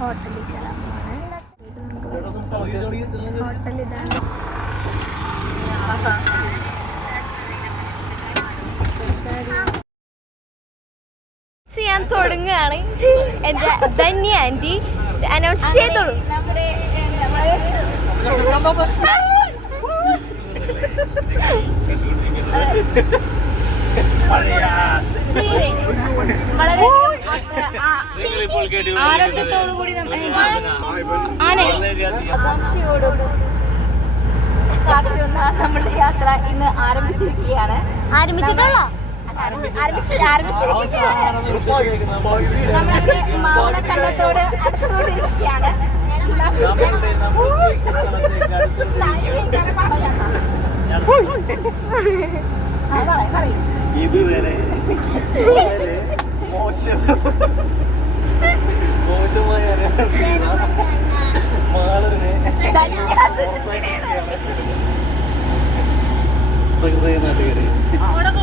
ഹോട്ടലിൽ കയറാൻ പോവാണ്. ഹോട്ടൽ ഇതാണ്. ഞാൻ തുടങ്ങുകയാണ്. എൻ്റെ ധന്യ ആൻറ്റി അനൗൺസ് ചെയ്തോളൂ. വളരെ ആനന്ദത്തോടുകൂടി ആകാംക്ഷയോടും കാത്തിരുന്ന നമ്മളുടെ യാത്ര ഇന്ന് ആരംഭിച്ചിരിക്കുകയാണ്. ആരംഭിച്ചിട്ടുള്ളോ? നമ്മളുടെ മാമലക്കണ്ടത്തോട് അടുത്തുകൊണ്ടിരിക്കുകയാണ്. ഇതുവരെ മോശമായ മാളവിനെ നാട്ടുകാരെ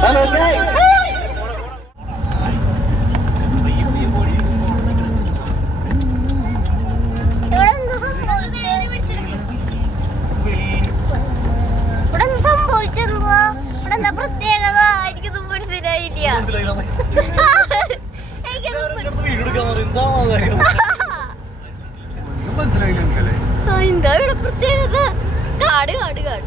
ഹലോ പ്രത്യേകത എനിക്കൊന്നും മനസ്സിലായില്ല. എന്താ ഇവിടെ പ്രത്യേകത? കാട് കാട് കാട്.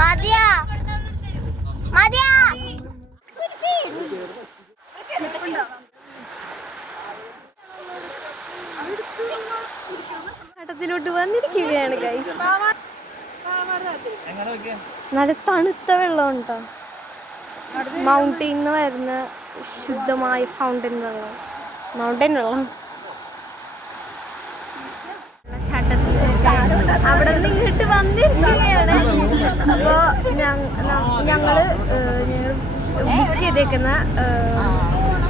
മതിയാ മതിയാ. ഘട്ടത്തിലോട്ട് വന്നിരിക്കുകയാണ് ഗൈസ്. നല്ല തണുത്ത വെള്ളം ഉണ്ടോ? മൗണ്ടനിൽ നിന്ന് വരുന്ന ശുദ്ധമായ ഫൗണ്ടൻ വെള്ളം. മൗണ്ടൻ വെള്ളം അവിടെ നിന്ന് ഇങ്ങോട്ട് വന്നിരിക്കുകയാണ്. അപ്പോൾ ഞങ്ങള് ബുക്ക് ചെയ്തേക്കുന്ന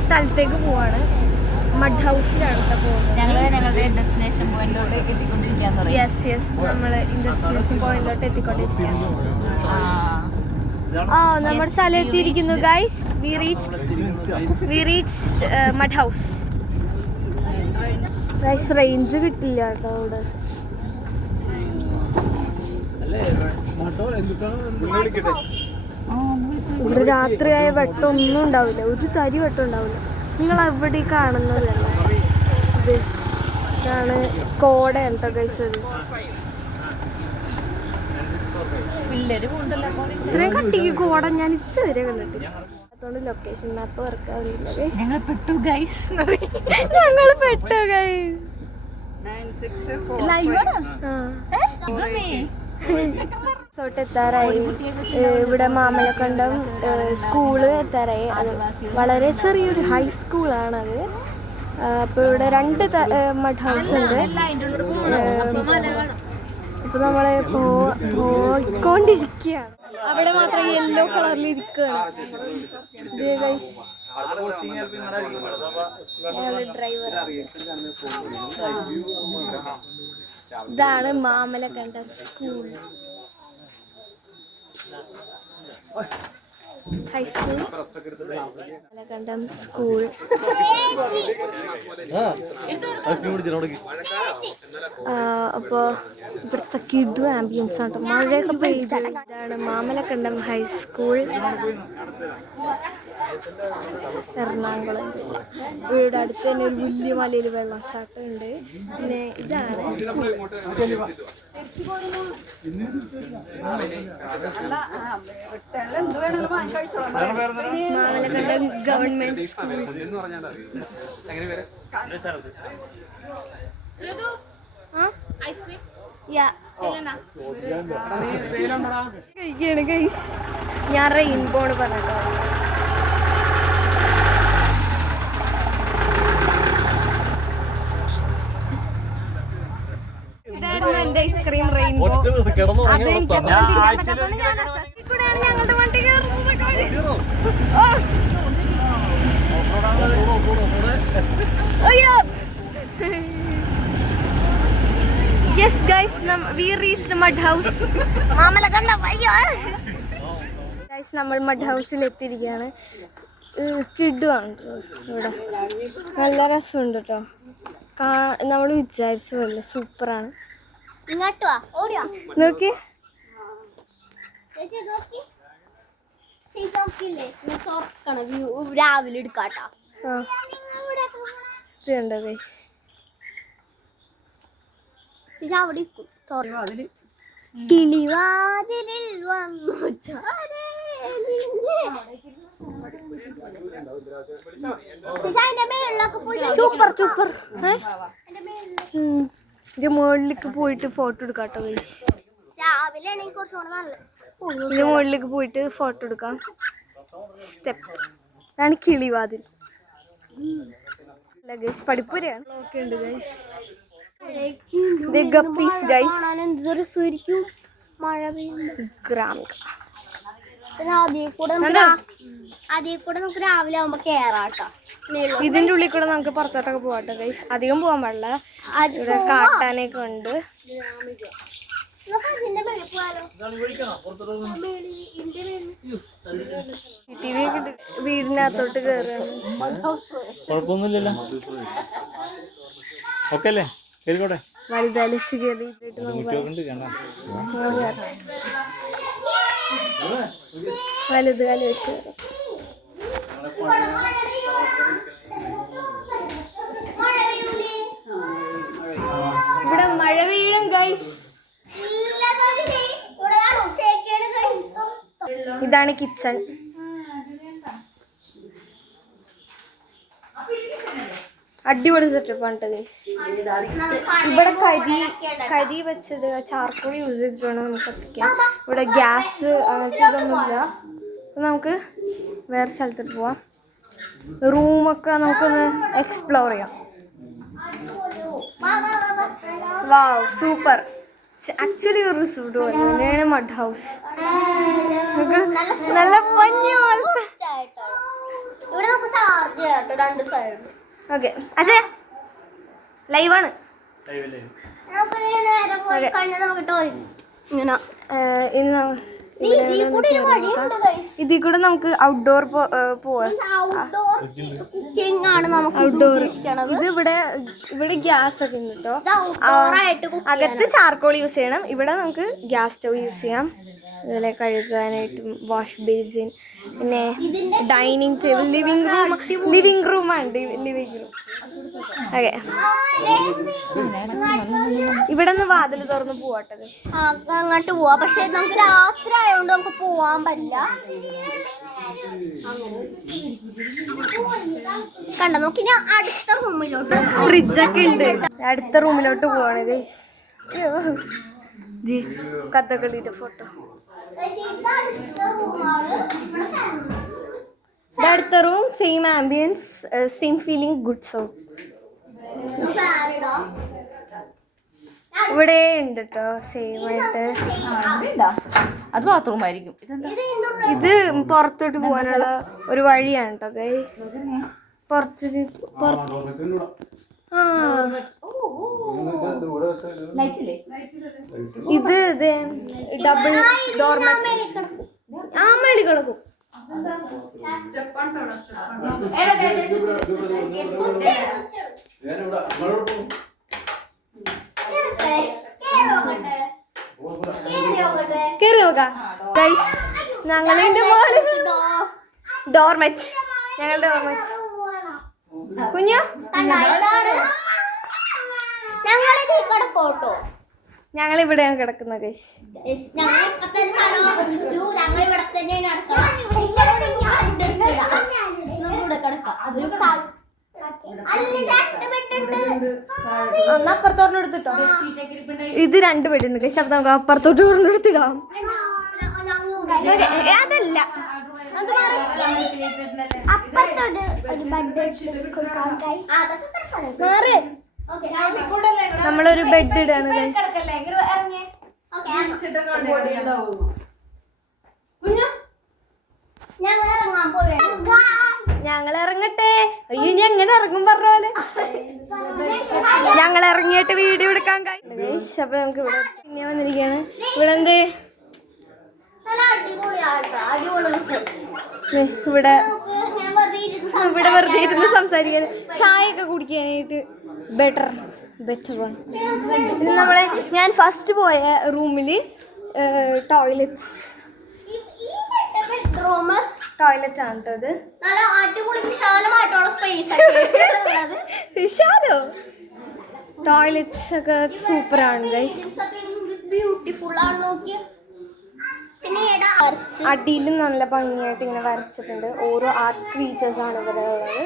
സ്ഥലത്തേക്ക് പോവാണ്. മഡ് ഹൗസിലാണ് ഞങ്ങളുടെ ഡെസ്റ്റിനേഷൻ പോയിന്റിലോട്ട് എത്തിക്കൊണ്ടിരിക്കുകയാണ്. യെസ് യെസ്, നമ്മൾ ഡെസ്റ്റിനേഷൻ പോയിന്റിലോട്ട് എത്തിക്കൊണ്ടിരിക്കുകയാണ്. നമ്മുടെ സ്ഥലം എത്തിയിരിക്കുന്നു guys. We reached mud house. Guys range കിട്ടില്ല കേട്ടോ അവിടെ. ഇവിടെ രാത്രിയായ വെട്ടമൊന്നും ഉണ്ടാവില്ല, ഒരു തരി വെട്ടം ഉണ്ടാവില്ല. നിങ്ങൾ എവിടെ കാണുന്നതല്ല, ഇതാണ് കോടയാണ് കേട്ടോ ഗൈസ്. ഇത്രയും കട്ടിക്ക് കോട ഞാൻ ഇതുവരെ കണ്ടിട്ടില്ല. അതുകൊണ്ട് ലൊക്കേഷൻ മാപ്പ് വർക്ക് ആവില്ല. ഞങ്ങൾ പെട്ടു ഗൈസ്. എത്താറായി. ഇവിടെ മാമലക്കണ്ടം സ്കൂള് എത്താറായി. അത് വളരെ ചെറിയൊരു ഹൈസ്കൂളാണത്. അപ്പോൾ ഇവിടെ 2 മഡ് ഹൗസ് ഉണ്ട്. അപ്പോൾ നമ്മൾ പോയിക്കൊണ്ടിരിക്കുകയാണ്. അവിടെ മാത്രം യെല്ലോ കളറിൽ ഇരിക്കുകയാണ്. ഡ്രൈവർ ഇതാണ് Mamalakandam school, high school. Mamalakandam school. അപ്പോൾ ഇവിടുത്തെ കിഡു ആംബിയൻസ് ആണ്. മഴയൊക്കെ പെയ്ത്. ഇതാണ് മാമലക്കണ്ടം ഹൈസ്കൂൾ, എറണാകുളം ജില്ല. ഇവിടെ അടുത്ത് തന്നെ ഒരു വലിയ മലയിൽ വെള്ളച്ചാട്ടം ഉണ്ട്. പിന്നെ ഇതാണ് മാമലക്കണ്ടം ഗവൺമെന്റ് സ്കൂൾ. കഴിക്കാണ് ഗൈസ്. ഞാൻ റെയിൻബോ ആണ് പറഞ്ഞോ. എന്റെ ഐസ്ക്രീം റെയിൻബോ. അതെനിക്കൂടെയാണ് ഞങ്ങളുടെ വണ്ടി അയ്യോ yes guys we reached mud house. മാമല കണ്ട ഗൈസ്, നമ്മൾ മഡ് ഹൗസിൽ എത്തിയിരിക്കുകയാണ്. കിഡുവാണ് ഇവിടെ, നല്ല രസമുണ്ട് കേട്ടോ. നമ്മൾ വിചാരിച്ച പോലെ സൂപ്പറാണ്. നോക്കി രാവിലെ എടുക്കാട്ടോ. ഇതുണ്ടോ ഗൈസ്, കിളിവാതിലിൽ വന്നു സൂപ്പർ സൂപ്പർ. ഇത് മുകളിലേക്ക് പോയിട്ട് ഫോട്ടോ എടുക്കാട്ടോ ഗൈസ്. രാവിലെ ആണെങ്കിൽ കുറച്ചുകൂടെ നല്ലത്. ഇതിന് മുകളിലേക്ക് പോയിട്ട് ഫോട്ടോ എടുക്കാം. സ്റ്റെപ്പ് ഇതാണ് കിളിവാതിൽ. ഗൈസ് പഠിപ്പുരയാണ്. ഓക്കെ ഉണ്ട് ഗൈസ്. Guppies guys. എന്തൊരു ശരിക്കും മഴ പെയ്യുന്നു. ഗ്രാമിക അതിൽ കൂടെ നമുക്ക് രാവിലെ ആവുമ്പോ കേറാട്ടോ. ഇതിന്റെ ഉള്ളിൽ കൂടെ നമുക്ക് പുറത്തോട്ടൊക്കെ പോവാട്ടോ ഗൈസ്. അധികം പോകാൻ പാടില്ല, ഇവിടെ കാട്ടാനൊക്കെ ഉണ്ട്. വീടിനകത്തോട്ട് കുഴപ്പമൊന്നുമില്ലല്ലോ. ഓക്കെ അല്ലേ? കേറിക്കോട്ടെ. വലുതലിച്ച് കയറിയിട്ട് വലുത് കാലം വെച്ച് ഇവിടെ മഴ വീഴും ഗൈസ്. ഇതാണ് കിച്ചൺ. അടിപൊളി സെറ്റപ്പാണ് ഗൈസ്. ഇവിടെ കരി വെച്ചിട്ട് ചാർക്കോൾ യൂസ് ചെയ്തിട്ടാണ് നമുക്ക് കത്തിക്കാം. ഇവിടെ ഗ്യാസ് അങ്ങനത്തെ ഇതൊന്നുമില്ല. നമുക്ക് വേറെ സ്ഥലത്തോട്ട് പോവാം. റൂമൊക്കെ നമുക്കൊന്ന് എക്സ്പ്ലോർ ചെയ്യാം. Wow super. ആക്ച്വലി ഒരു റിസോർട്ട് പോലെ തന്നെയാണ് മഡ് ഹൗസ്. നല്ല പഞ്ഞി പോലത്തെ. ഓക്കെ അച്ഛേ ലൈവാണ്. ഇതിൽ കൂടെ നമുക്ക് ഔട്ട്ഡോർ പോവാം. ഔട്ട്ഡോർ ഇത് ഇവിടെ ഗ്യാസ് ഒക്കെ ഉണ്ട് കേട്ടോ. അകത്ത് ചാർക്കോൾ യൂസ് ചെയ്യണം. ഇവിടെ നമുക്ക് ഗ്യാസ് സ്റ്റവ് യൂസ് ചെയ്യാം. അതുപോലെ കഴുകാനായിട്ടും വാഷ് ബേസിൻ, പിന്നെ ഡൈനിങ് ടേബിൾ, ലിവിങ് റൂമാണ്. Living room. ഓക്കെ, ഇവിടെ നിന്ന് വാതിൽ തുറന്ന് പോവാട്ടെ. അങ്ങോട്ട് പോവാ. പക്ഷെ നമുക്ക് രാത്രി ആയതുകൊണ്ട് നമുക്ക് പോവാൻ പറ്റില്ല. കണ്ട നോക്കി, ഞാൻ അടുത്ത റൂമിലോട്ട്, ഫ്രിഡ്ജൊക്കെ ഉണ്ട്. അടുത്ത റൂമിലോട്ട് പോവാണ് ഗൈസ്. കഥകളിയുടെ ഫോട്ടോ. അടുത്ത room same ambience, same feeling, good sound. ഇവിടെ ഉണ്ട് കേട്ടോ സെയിം ആയിട്ട്. അത് ബാത്റൂം ആയിരിക്കും. ഇത് പുറത്തോട്ട് പോകാനുള്ള ഒരു വഴിയാണ് കേട്ടോ ഗൈസ്. ഇത് ഡബിൾ ഡോർമെറ്റ്. ആ മേളി കിടക്കും. കേറി നോക്കാം ഗൈസ്. ഞങ്ങളുടെ മോള് ഡോർമെറ്റ്. ഞങ്ങളുടെ ഡോർമെറ്റ് കുഞ്ഞു ഞങ്ങൾ ഇവിടെയാണ് കിടക്കുന്നത് ഗൈസ്. അപ്പുറത്തോറിന് എടുത്തിട്ടോ. ഇത് 2 ബെഡുണ്ട് ഗൈസ്. അപ്പൊ നമുക്ക് അപ്പുറത്തോട്ട് എടുത്തിടാം. അതല്ല, നമ്മളൊരു ബെഡ് ഇടാണ് ഗൈസ്. ഞങ്ങൾ ഇറങ്ങട്ടെ. അയ്യോ ഇനി എങ്ങനെ ഇറങ്ങും പറഞ്ഞ പോലെ. ഞങ്ങൾ ഇറങ്ങിയിട്ട് വീഡിയോ എടുക്കാൻ കഴിയും. അപ്പൊ നമുക്ക് ഇവിടെ പിന്നെ വന്നിരിക്കുകയാണ്. ഇവിടെ എന്ത് ഇവിടെ ഇവിടെ വെറുതെ ഇരുന്ന് സംസാരിക്കാൻ, ചായ ഒക്കെ കുടിക്കാനായിട്ട് ബെറ്റർ വൺ. ഇത് നമ്മളെ ഞാൻ ഫസ്റ്റ് പോയ റൂമിൽ ടോയ്ലറ്റ് ആണ് കേട്ടോ. ഇത് വിശാലോ ടോയ്ലറ്റ്സ് ഒക്കെ സൂപ്പറാണ് ഗൈസ്. ബ്യൂട്ടിഫുൾ ആണ് നോക്കിയ. അടിയിലും നല്ല ഭംഗിയായിട്ട് ഇങ്ങനെ വരച്ചിട്ടുണ്ട്. ഓരോ ആർട്ട് ക്രീച്ചേഴ്സ് ആണ് ഇവിടെ ഉള്ളത്.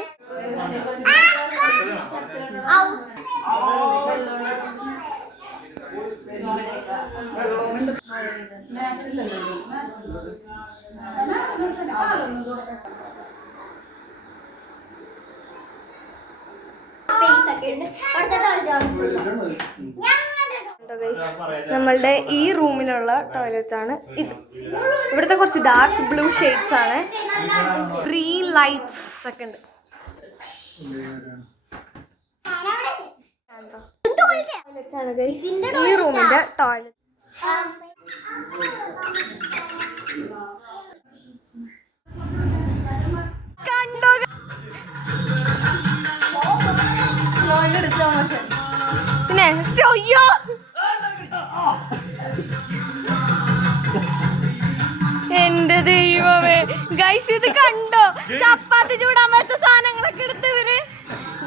നമ്മളുടെ ഈ റൂമിലുള്ള ടോയ്ലറ്റ് ആണ് ഇത്. ഇവിടുത്തെ കുറച്ച് ഡാർക്ക് ബ്ലൂ ഷെയ്ഡ്സ് ആണ്. ഗ്രീൻ ലൈറ്റ്സ് ഒക്കെ ഉണ്ട്. ടോയ്ലറ്റ് ആണ് ഗൈസ് ഈ റൂമിന്റെ ടോയ്ലറ്റ്. കണ്ടോ പിന്നെ അയ്യോ എന്റെ ദൈവമേ ഗൈസ് ഇത് കണ്ടോ? ചപ്പാത്തി ചൂടാൻ വെച്ച സാധനങ്ങളൊക്കെ എടുത്ത് ഇവര്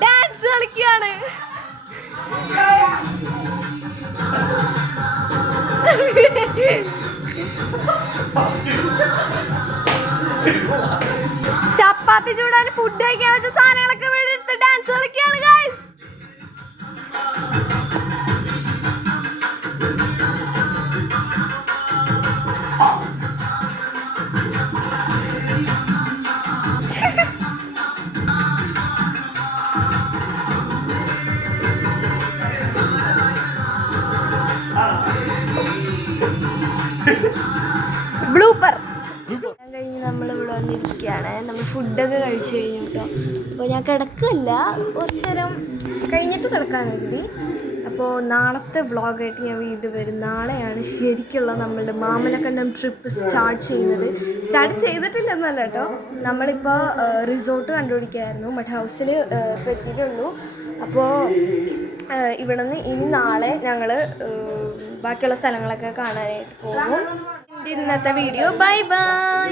ഡാൻസ് കളിക്കുകയാണ്. ചപ്പാത്തി ചൂടാൻ ഫുഡ് കഴിക്കാൻ വെച്ച സാധനങ്ങളൊക്കെ ഇവിടെ എടുത്ത് ഡാൻസ് കളിക്കുകയാണ് ഗൈസ്. ബ്ലൂപ്പർ കഴിഞ്ഞ് നമ്മളിവിടെ വന്നിരിക്കുകയാണ്. നമ്മൾ ഫുഡൊക്കെ കഴിച്ചു കഴിഞ്ഞു കേട്ടോ. അപ്പോൾ ഞാൻ കിടക്കില്ല, കുറച്ച് നേരം കഴിഞ്ഞിട്ട് കിടക്കാൻ വേണ്ടി. അപ്പോൾ നാളത്തെ വ്ളോഗായിട്ട് ഞാൻ വീണ്ടും വരും. നാളെയാണ് ശരിക്കുള്ള നമ്മളുടെ മാമലക്കണ്ടം ട്രിപ്പ് സ്റ്റാർട്ട് ചെയ്യുന്നത്. സ്റ്റാർട്ട് ചെയ്തിട്ടില്ലെന്നല്ല കേട്ടോ, നമ്മളിപ്പോൾ റിസോർട്ട് കണ്ടുപിടിക്കുകയായിരുന്നു. മഡ് ഹൗസിൽ ഇപ്പോൾ എത്തിയിട്ടുള്ളൂ. അപ്പോൾ ഇവിടെ നിന്ന് ഇനി നാളെ ഞങ്ങൾ ബാക്കിയുള്ള സ്ഥലങ്ങളൊക്കെ കാണാനായിട്ട് പോകും. ഇന്നത്തെ വീഡിയോ ബൈ ബൈ.